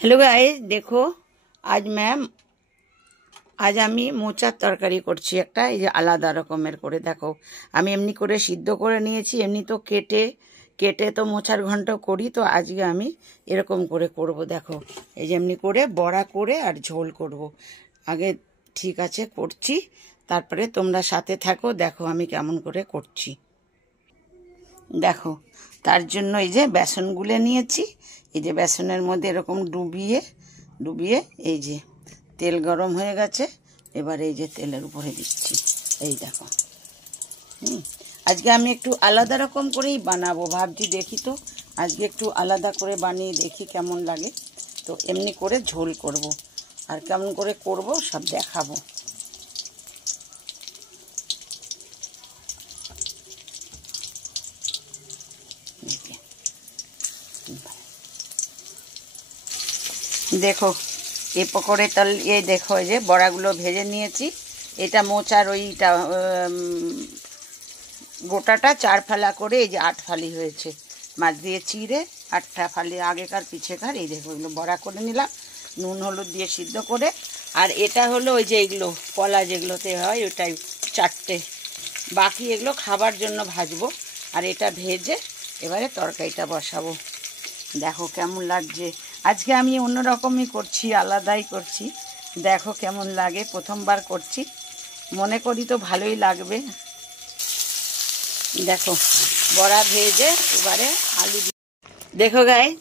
hello guys देखो आज আমি মোচার তরকারি করছি একটা এই যে আলাদা রকমের করে দেখো আমি এমনি করে সিদ্ধ করে নিয়েছি এমনি তো কেটে কেটে তো মোচার ঘন্ট করি তো আজকে আমি এরকম করে করব দেখো এই যে এমনি করে বড়া করে আর ঝোল করব আগে ঠিক আছে করছি তারপরে তোমরা সাথে থাকো দেখো আমি কেমন করে করছি দেখো তার জন্য এই যে বেসন গুলে নিয়েছি এই যে বেসনের মধ্যে এরকম ডুবিয়ে এই যে তেল গরম হয়ে গেছে এবার এই যে তেলের উপরে দিচ্ছি এই দেখো আজকে আমি একটু আলাদা রকম করেই বানাবো ভাবছি দেখি তো আজকে একটু আলাদা করে বানিয়ে দেখি কেমন লাগে তো এমনি করে ঝোল করব আর কেমন করে করব সব দেখাবো দেখো এই পকোড়ে তল এই দেখো এই যে বড়াগুলো ভেজে নিয়েছি এটা মোচার ওইটা গোটাটা 4 ফালা করে এই যে 8 ফালি হয়েছে মাছ দিয়ে চিড়ে 8টা ফালি আগেকার পিছেকার এই দেখো এগুলো বড়া করে নিলাম নুন হলুদ দিয়ে সিদ্ধ করে আর এটা হলো ওই যে এগুলো কলা যেগুলোতে হয় ওটাই 4টে বাকি এগুলো খাবার জন্য ভাজবো আর এটা ভেজে এবারে তরকারিটা বসাবো দেখো কেমন লাগছে আজকে আমি অন্যরকমই করছি আলাদাই করছি দেখো কেমন লাগে প্রথমবার করছি মনে করি তো ভালোই লাগবে দেখো বড়া ভেজে এবারে আলু देखो गाइस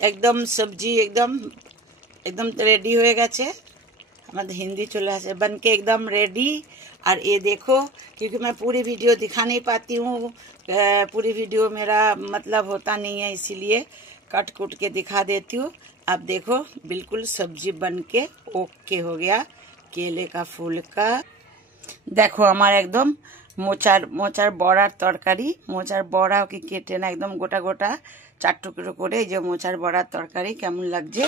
एकदम सब्जी एकदम रेडी हो गए हमारे हिंदी चले आसे बन के एकदम रेडी और ये देखो क्योंकि मैं पूरी वीडियो दिखा नहीं पाती हूँ पूरी वीडियो मेरा मतलब होता नहीं है इसीलिए कट कुट के दिखा देती हूँ अब देखो बिल्कुल सब्जी बन के ओके हो गया केले का फूल का देखो हमारा एकदम मोचार बड़ार तरकारी मोचार बड़ा की केटे ना एकदम गोटा गोटा 4 টুকরো করে এই যে মোচার বড়ার তরকারি কেমন লাগছে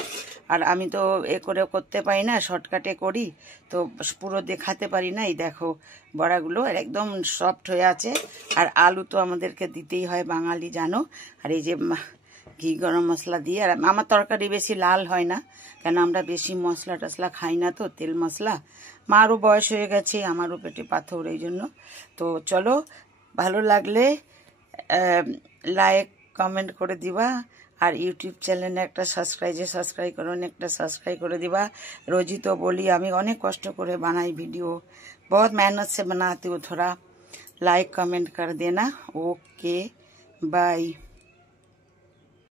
আর আমি তো এ করে করতে পারি না শর্টকাটে করি তো পুরো দেখাতে পারি না এই দেখো বড়াগুলো একদম সফট হয়ে আছে আর আলু তো আমাদেরকে দিতেই হয় বাঙালি জানো আর এই যে ঘি গরম মশলা দিয়ে আর আমার তরকারি বেশি লাল হয় না কেন আমরা বেশি মশলা টসলা খাই না তো তেল মশলা মারও বয়স হয়ে গেছে আমারও পেটে পাথর এই জন্য তো চলো ভালো লাগলে লাইক কমেন্ট করে দিবা আর ইউটিউব চ্যানেলে একটা সাবস্ক্রাইব করুন একটা সাবস্ক্রাইব করে দিবা रोजी तो बोली আমি অনেক কষ্ট করে বানাই ভিডিও बहुत मेहनत से बनाती हूँ थोड़ा लाइक कमेंट कर देना ओके बाय